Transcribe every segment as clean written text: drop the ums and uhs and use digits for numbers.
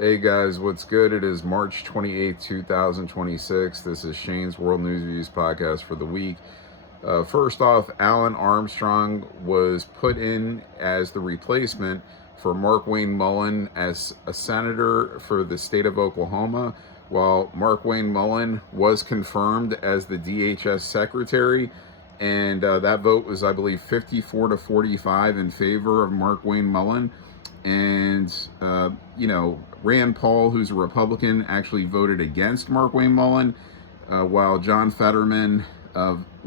Hey guys, what's good? It is March 28th, 2026. This is Shane's World News Views podcast for the week. First off, Alan Armstrong was put in as the replacement for Markwayne Mullin as a senator for the state of Oklahoma, while Markwayne Mullin was confirmed as the DHS secretary. And that vote was, I believe, 54 to 45 in favor of Markwayne Mullin. And, Rand Paul, who's a Republican, actually voted against Markwayne Mullin, while John Fetterman,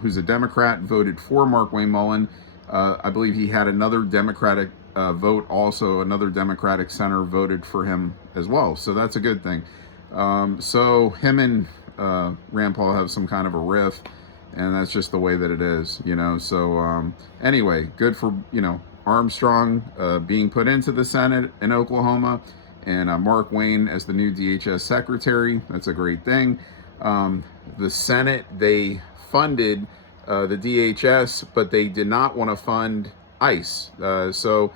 who's a Democrat, voted for Markwayne Mullin. I believe he had another Democratic vote also. Another Democratic senator voted for him as well. So that's a good thing. So him and Rand Paul have some kind of a riff, and that's just the way that it is, So anyway, good for, Armstrong being put into the Senate in Oklahoma, and Markwayne as the new DHS secretary. That's a great thing. The Senate, they funded the DHS, but they did not want to fund ICE. So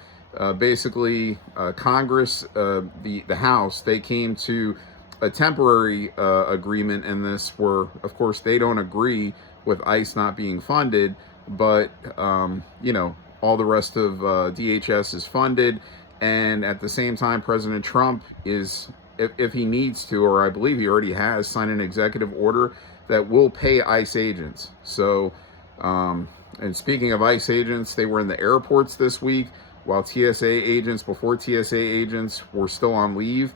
basically, Congress, the House, they came to a temporary agreement in this where, of course, they don't agree with ICE not being funded, but, all the rest of DHS is funded. And at the same time, President Trump is, if he needs to, or I believe he already has, signed an executive order that will pay ICE agents. So, and speaking of ICE agents, they were in the airports this week, while TSA agents, before TSA agents were still on leave.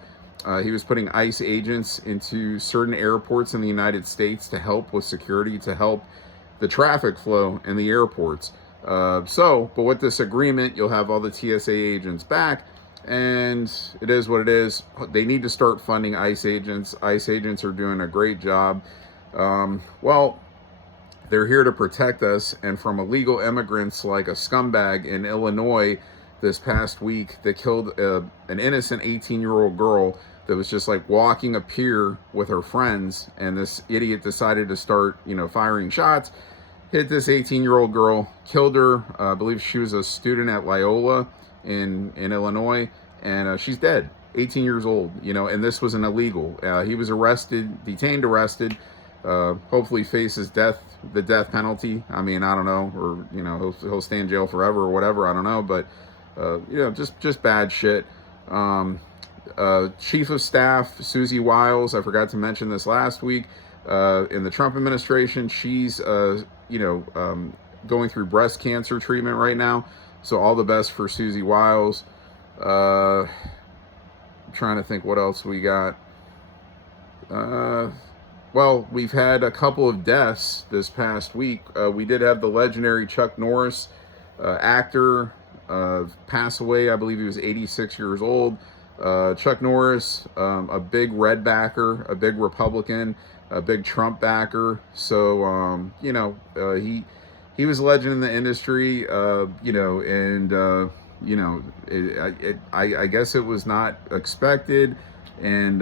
He was putting ICE agents into certain airports in the United States to help with security, to help the traffic flow in the airports. But with this agreement, you'll have all the TSA agents back, and it is what it is. They need to start funding ICE agents. ICE agents are doing a great job. They're here to protect us, and from illegal immigrants like a scumbag in Illinois this past week that killed an innocent 18-year-old girl that was just like walking a pier with her friends, and this idiot decided to start, firing shots, hit this 18-year-old girl, killed her. I believe she was a student at Loyola in Illinois, and she's dead, 18 years old, and this was an illegal. He was detained, arrested, hopefully faces the death penalty. I mean, I don't know, or, he'll stay in jail forever or whatever, I don't know, but, just bad shit. Chief of Staff Susie Wiles, I forgot to mention this last week, in the Trump administration, she's, going through breast cancer treatment right now. So all the best for Susie Wiles. I'm trying to think what else we got. We've had a couple of deaths this past week. We did have the legendary Chuck Norris, actor, pass away. I believe he was 86 years old. Chuck Norris, a big red backer, a big Republican, a big Trump backer. So, he was a legend in the industry, I guess it was not expected, and,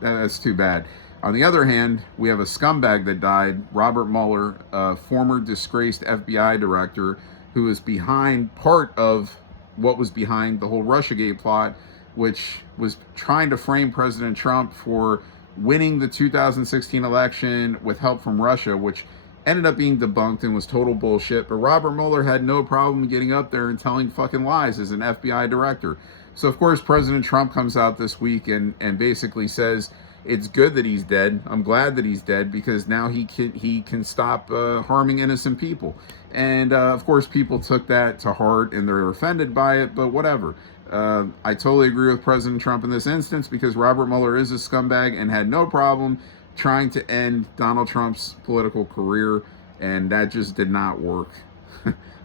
that's too bad. On the other hand, we have a scumbag that died, Robert Mueller, former disgraced FBI director, who is behind part of what was behind the whole Russiagate plot, which was trying to frame President Trump for winning the 2016 election with help from Russia, which ended up being debunked and was total bullshit. But Robert Mueller had no problem getting up there and telling fucking lies as an FBI director. So, of course, President Trump comes out this week and basically says, it's good that he's dead. I'm glad that he's dead, because now he can stop harming innocent people. And, of course, people took that to heart and they're offended by it, but whatever. I totally agree with President Trump in this instance, because Robert Mueller is a scumbag and had no problem trying to end Donald Trump's political career, and that just did not work.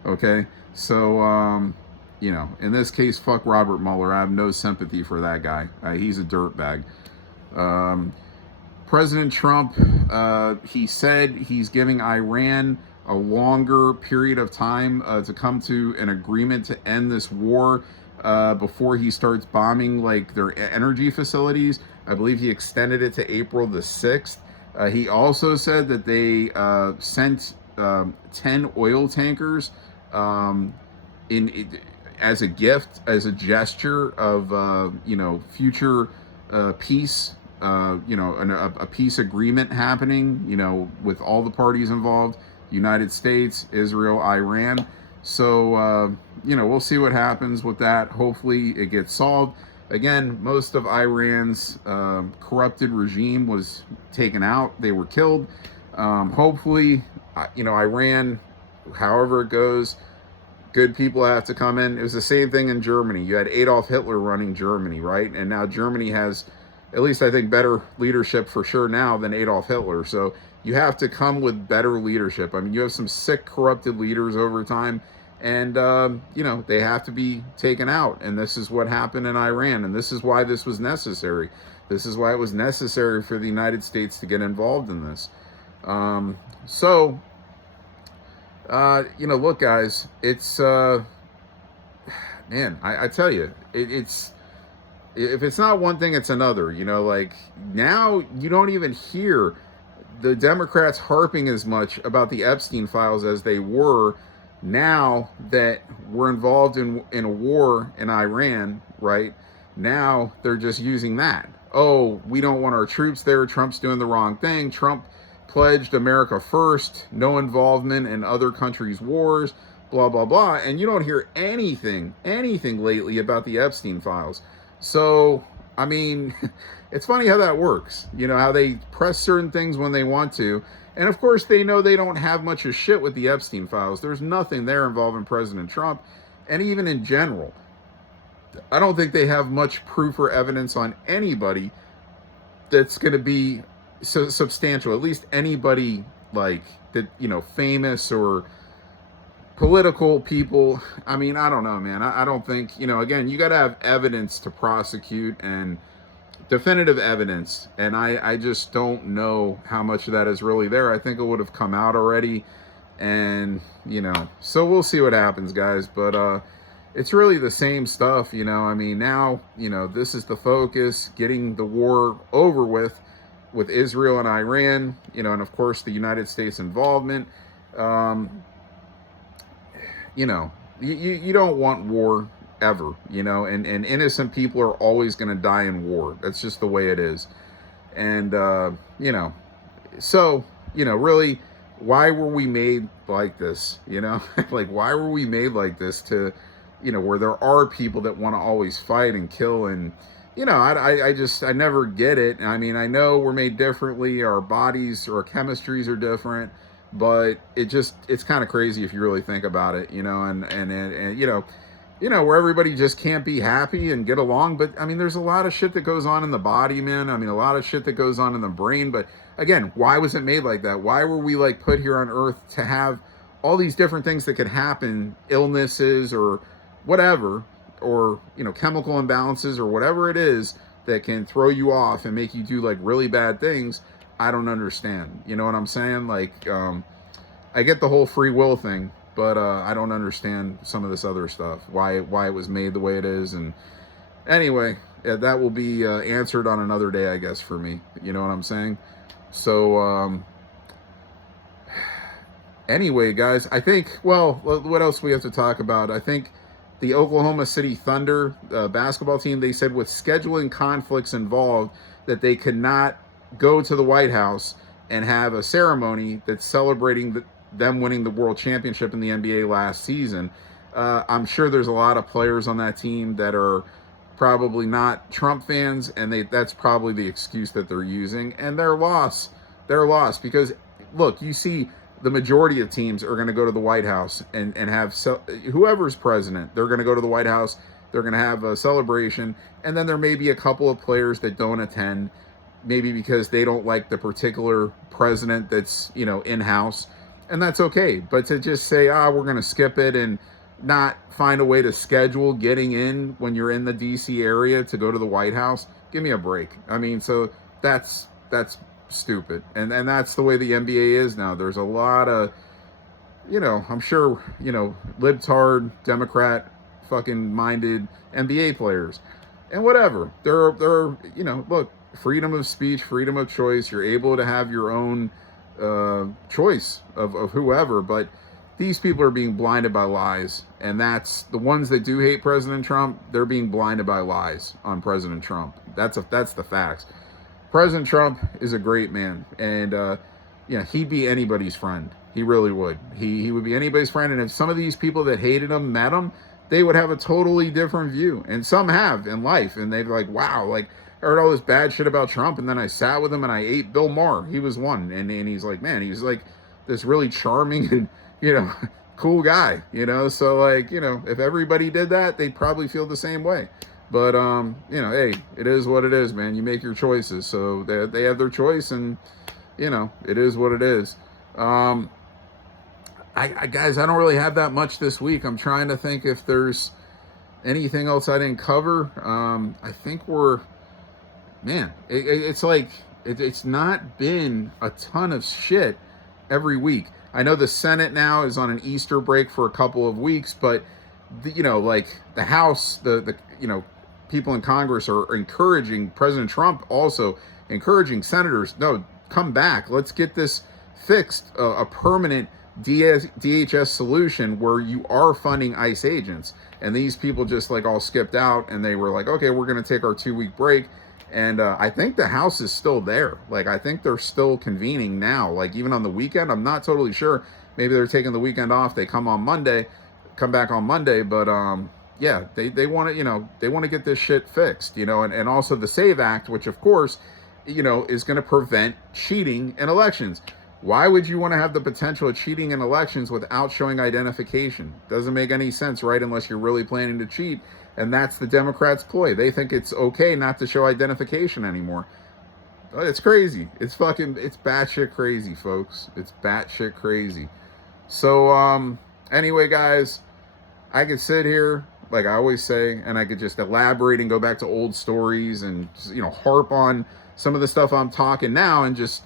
Okay? So, in this case, fuck Robert Mueller. I have no sympathy for that guy. He's a dirtbag. President Trump, he said he's giving Iran a longer period of time to come to an agreement to end this war before he starts bombing their energy facilities. I believe he extended it to April the 6th. He also said that they sent 10 oil tankers as a gift, as a gesture of, future peace, a peace agreement happening, with all the parties involved, United States, Israel, Iran. So, we'll see what happens with that. Hopefully it gets solved. Again, most of Iran's corrupted regime was taken out. They were killed. Hopefully, Iran, however it goes, good people have to come in. It was the same thing in Germany. You had Adolf Hitler running Germany, right? And now Germany has, at least I think, better leadership for sure now than Adolf Hitler. So you have to come with better leadership. I mean, you have some sick, corrupted leaders over time. And, they have to be taken out. And this is what happened in Iran. And this is why this was necessary. This is why it was necessary for the United States to get involved in this. Look, guys, it's, man, I tell you, it's, if it's not one thing, it's another. Now you don't even hear the Democrats harping as much about the Epstein files as they were. Now that we're involved in a war in Iran, right? Now they're just using that. Oh, we don't want our troops there. Trump's doing the wrong thing. Trump pledged America first, no involvement in other countries' wars, blah, blah, blah. And you don't hear anything lately about the Epstein files. So, I mean, it's funny how that works. How they press certain things when they want to. And of course, they know they don't have much of shit with the Epstein files. There's nothing there involving President Trump. And even in general, I don't think they have much proof or evidence on anybody that's going to be so substantial. At least anybody like that, famous or political people. I mean, I don't know, man. I don't think, again, you got to have evidence to prosecute and definitive evidence, and I just don't know how much of that is really there. I think it would have come out already, and so we'll see what happens, guys. But it's really the same stuff. I mean, now this is the focus, getting the war over with Israel and Iran, and of course the United States involvement. You don't want war ever, and innocent people are always going to die in war. That's just the way it is. And, so, really, why were we made like this? Like, why were we made like this to, where there are people that want to always fight and kill? And, I never get it. I mean, I know we're made differently. Our bodies or our chemistries are different, but it's kind of crazy if you really think about it, where everybody just can't be happy and get along. But I mean, there's a lot of shit that goes on in the body, man. I mean, a lot of shit that goes on in the brain. But again, why was it made like that? Why were we put here on Earth to have all these different things that could happen, illnesses or whatever, or, chemical imbalances or whatever it is that can throw you off and make you do really bad things? I don't understand. You know what I'm saying? I get the whole free will thing, but I don't understand some of this other stuff, why it was made the way it is. And anyway, that will be answered on another day, I guess, for me. You know what I'm saying? So anyway, guys, I think, well, what else we have to talk about? I think the Oklahoma City Thunder basketball team, they said with scheduling conflicts involved that they could not go to the White House and have a ceremony that's celebrating them winning the world championship in the NBA last season. I'm sure there's a lot of players on that team that are probably not Trump fans, and that's probably the excuse that they're using. And they're lost. They're lost because, look, you see the majority of teams are going to go to the White House and have whoever's president, they're going to go to the White House. They're going to have a celebration. And then there may be a couple of players that don't attend, maybe because they don't like the particular president that's, in-house. And that's okay. But to just say, we're going to skip it and not find a way to schedule getting in when you're in the D.C. area to go to the White House, give me a break. I mean, so that's stupid. And that's the way the NBA is now. There's a lot of, I'm sure, libtard, Democrat, fucking minded NBA players. And whatever. They're look, freedom of speech, freedom of choice. You're able to have your own choice of whoever, but these people are being blinded by lies, and that's the ones that do hate President Trump. They're being blinded by lies on President Trump. That's the facts. President Trump is a great man, and he'd be anybody's friend. He really would. He would be anybody's friend, and if some of these people that hated him met him, they would have a totally different view, and some have in life, and they'd be like, wow, like, I heard all this bad shit about Trump, and then I sat with him and I ate Bill Maher. He was one, and he's like, man, he's like this really charming and cool guy, so like, if everybody did that, they'd probably feel the same way. But hey, it is what it is, man. You make your choices, so they have their choice, and it is what it is. Guys, I don't really have that much this week. I'm trying to think if there's anything else I didn't cover. I think it's like it's not been a ton of shit every week. I know the Senate now is on an Easter break for a couple of weeks, but like the House, the people in Congress are encouraging President Trump, also encouraging senators, no, come back. Let's get this fixed, a permanent DHS solution where you are funding ICE agents. And these people just like all skipped out, and they were like, okay, we're going to take our 2-week break. And I think the House is still there. Like, I think they're still convening now, like even on the weekend. I'm not totally sure. Maybe they're taking the weekend off. They come back on Monday. But yeah, they want to, they want to get this shit fixed, and also the SAVE Act, which of course, is going to prevent cheating in elections. Why would you want to have the potential of cheating in elections without showing identification? Doesn't make any sense, right? Unless you're really planning to cheat. And that's the Democrats' ploy. They think it's okay not to show identification anymore. It's crazy. It's batshit crazy, folks. It's batshit crazy. So, anyway, guys, I could sit here, like I always say, and I could just elaborate and go back to old stories and, harp on some of the stuff I'm talking now and just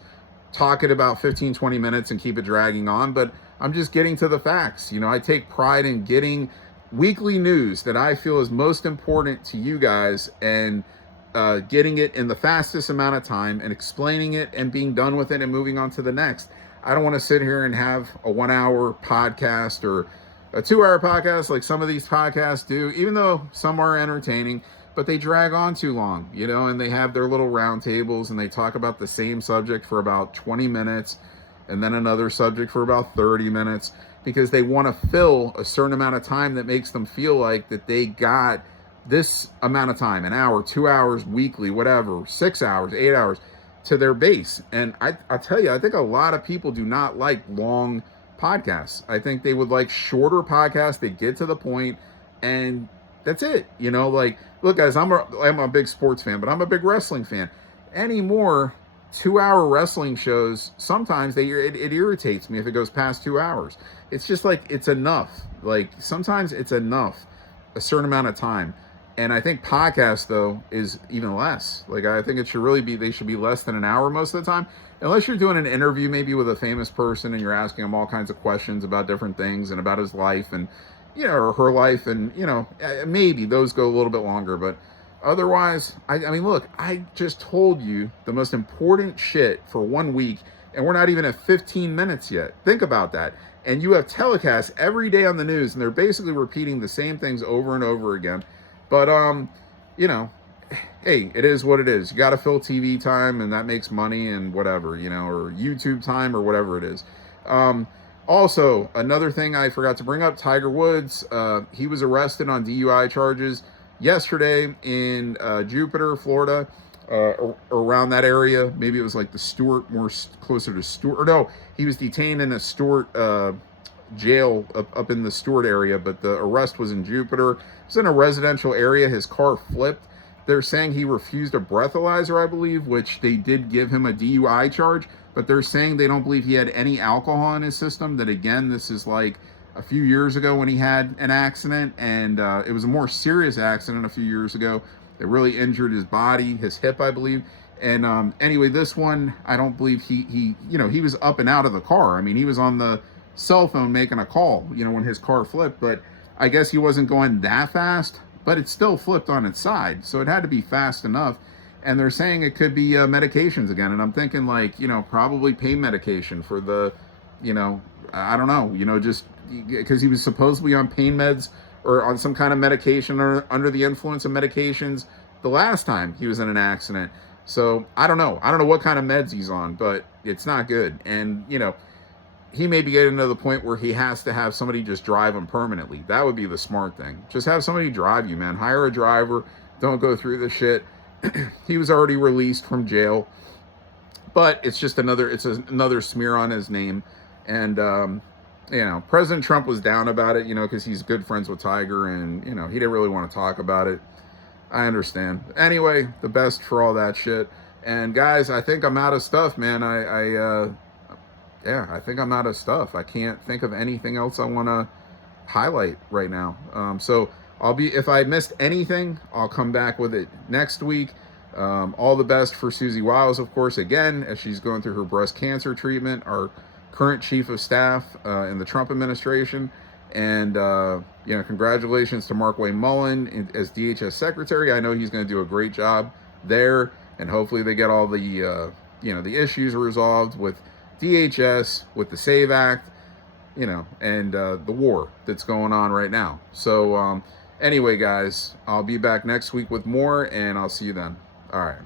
talk it about 15, 20 minutes and keep it dragging on. But I'm just getting to the facts. I take pride in getting weekly news that I feel is most important to you guys, and getting it in the fastest amount of time and explaining it and being done with it and moving on to the next. I don't want to sit here and have a 1-hour podcast or a 2-hour podcast like some of these podcasts do, even though some are entertaining, but they drag on too long, and they have their little round tables and they talk about the same subject for about 20 minutes and then another subject for about 30 minutes. Because they want to fill a certain amount of time that makes them feel like that they got this amount of time, an hour, 2 hours weekly, whatever, 6 hours, 8 hours to their base. And I'll tell you, I think a lot of people do not like long podcasts. I think they would like shorter podcasts that get to the point, and that's it. Like, look, guys, I'm a big sports fan, but I'm a big wrestling fan. Anymore, 2-hour wrestling shows, sometimes it irritates me if it goes past 2 hours. It's just like, it's enough. Like, sometimes it's enough, a certain amount of time. And I think podcasts, though, is even less. Like, I think it should really be, they should be less than an hour most of the time. Unless you're doing an interview maybe with a famous person and you're asking them all kinds of questions about different things and about his life and, or her life. And, maybe those go a little bit longer. But otherwise, I mean, look, I just told you the most important shit for 1 week, and we're not even at 15 minutes yet. Think about that. And you have telecasts every day on the news, and they're basically repeating the same things over and over again. But, hey, it is what it is. You got to fill TV time, and that makes money and whatever, or YouTube time or whatever it is. Also, another thing I forgot to bring up, Tiger Woods, he was arrested on DUI charges yesterday in Jupiter, Florida, around that area. Maybe it was like the Stewart, closer to Stewart. Or no, he was detained in a Stewart jail up in the Stewart area, but the arrest was in Jupiter. It was in a residential area. His car flipped. They're saying he refused a breathalyzer, I believe, which they did give him a DUI charge, but they're saying they don't believe he had any alcohol in his system. That, again, this is like a few years ago when he had an accident, and it was a more serious accident a few years ago. It really injured his body, his hip, I believe. And anyway, this one, I don't believe he was up and out of the car. I mean, he was on the cell phone making a call, when his car flipped, but I guess he wasn't going that fast, but it still flipped on its side. So it had to be fast enough. And they're saying it could be medications again. And I'm thinking, like, probably pain medication for the, I don't know, just because he was supposedly on pain meds or on some kind of medication or under the influence of medications the last time he was in an accident. So I don't know. I don't know what kind of meds he's on, but it's not good. And, you know, he may be getting to the point where he has to have somebody just drive him permanently. That would be the smart thing. Just have somebody drive you, man. Hire a driver. Don't go through the shit. He was already released from jail, but it's just another smear on his name. And, you know, President Trump was down about it, you know, because he's good friends with Tiger, and, you know, he didn't really want to talk about it. I understand. Anyway, the best for all that shit. And guys, I think I'm out of stuff, man. I think I'm out of stuff. I can't think of anything else I want to highlight right now. So if I missed anything, I'll come back with it next week. All the best for Susie Wiles, of course, again, as she's going through her breast cancer treatment, our current chief of staff in the Trump administration. And, you know, congratulations to Markwayne Mullin as DHS secretary. I know he's going to do a great job there, and hopefully they get all the, you know, the issues resolved with DHS, with the SAVE Act, you know, and the war that's going on right now. So anyway, guys, I'll be back next week with more, and I'll see you then. All right.